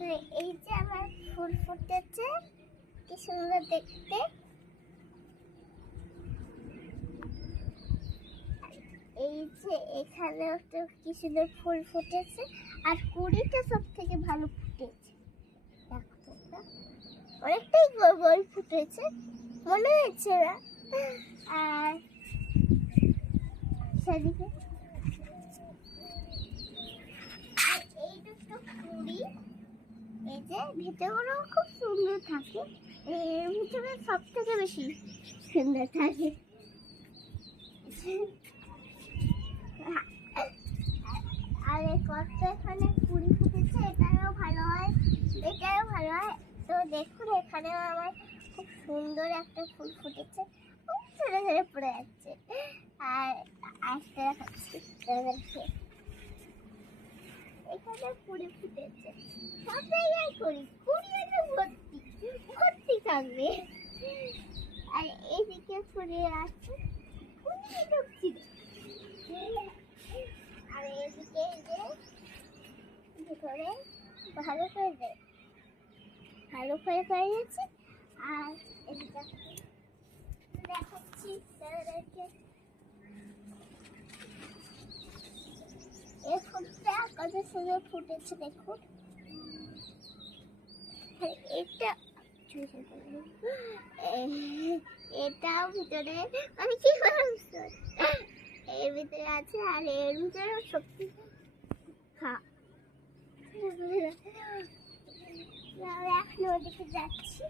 তো এই যে আমার ফুল ফুটেছে, কি সুন্দর দেখতে। এই যে এখানেও তো কি সুন্দর ফুল ফুটেছে, আর কুড়িটা সব থেকে ভালো ফুটেছে। অনেকটাই গোল গোল ফুটেছে মনে হচ্ছে না। আর সেদিকে এই দুটো কুড়ি, এই যে ভিতরগুলো খুব সুন্দর থাকে, এর ভিতরে সব থেকে বেশি সুন্দর থাকে। আর কত এখানে কুড়ি ফুটেছে, এটাও ভালো হয়, এটাও ভালো হয়। তো দেখুন এখানেও আমার খুব সুন্দর একটা ফুল ফুটেছে, খুব ছেড়ে ছেড়ে পড়ে যাচ্ছে। আর আজকে দেখাচ্ছি, এখানে কুড়ি ফুটেছে, সব জায়গায় কুড়ি, কুড়ি ভর্তি ভর্তি থাকবে। আর এইদিকে ফুলে আছে, কুড়ি ঢুকছি। আর এদিকে যে ভিতরে ভালো করে দেয়, ভালো করে গেছে। আর এদিকে দেখাচ্ছি তাদেরকে, এই ফুলটা কত সুন্দর ফুটেছে দেখুন। এটা এটাও ভিতরে আমি কি এর ভিতরে আছে, আর এর ভিতরে সত্যি এখন ওদিকে যাচ্ছি।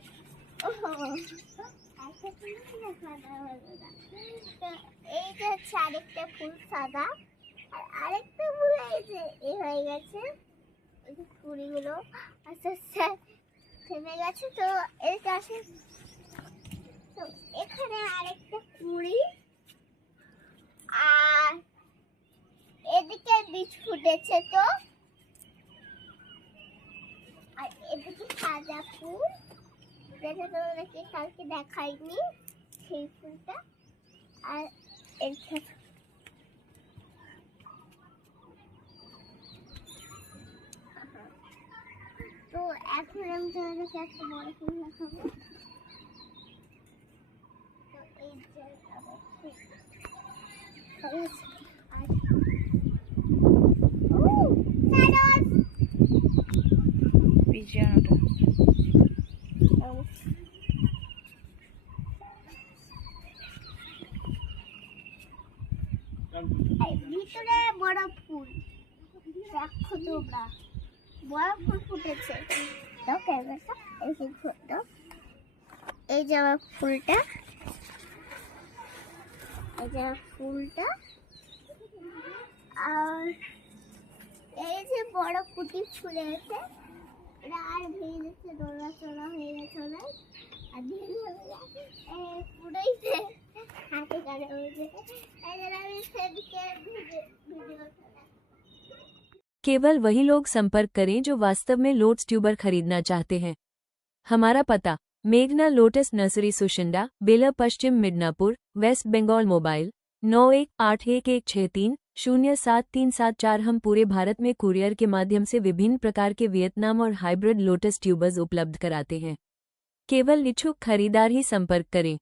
এই যে হচ্ছে আরেকটা ফুল সাদা, আর আরেকটা ফুল এই যে এ হয়ে গেছে, এই যে কুড়িগুলো আস্তে আস্তে থেমে গেছে। তো এটা আসে, তো এখানে আরেকটা কুড়ি, আর এদিকে বীজ ফুটেছে। তো আর এদিকে সাদা ফুল, যেটা তোমাদেরকে কালকে দেখাইনি, সেই ফুলটা। আর তো এখন আমি তোমাদেরকে একটা বড় ফুল দেখাবো। তো এই যে ভিতরে বড় ফুল দেখো তোমরা, বড় ফুল ফুটেছে। দাও ক্যামেরাটা, এই যে দাও, এই যে আমার ফুলটা, এই যে ফুলটা। আর এই যে বড় কুটি ফুলেছে, এটা আর ভেঙেছে, দোলা চড়া হয়ে গেছে অনেক, আর ধীরে পুরোই হাতে কাটে হয়েছে। আমি সেদিকে ভিডিও केवल वही लोग संपर्क करें जो वास्तव में लोटस ट्यूबर खरीदना चाहते हैं। हमारा पता: मेघना लोटस नर्सरी, सुशिंडा, बेला, पश्चिम मिदनापुर, वेस्ट बंगाल। मोबाइल 918116307374। हम पूरे भारत में कुरियर के माध्यम से विभिन्न प्रकार के वियतनाम और हाइब्रिड लोटस ट्यूबर्स उपलब्ध कराते हैं। केवल इच्छुक खरीदार ही संपर्क करें।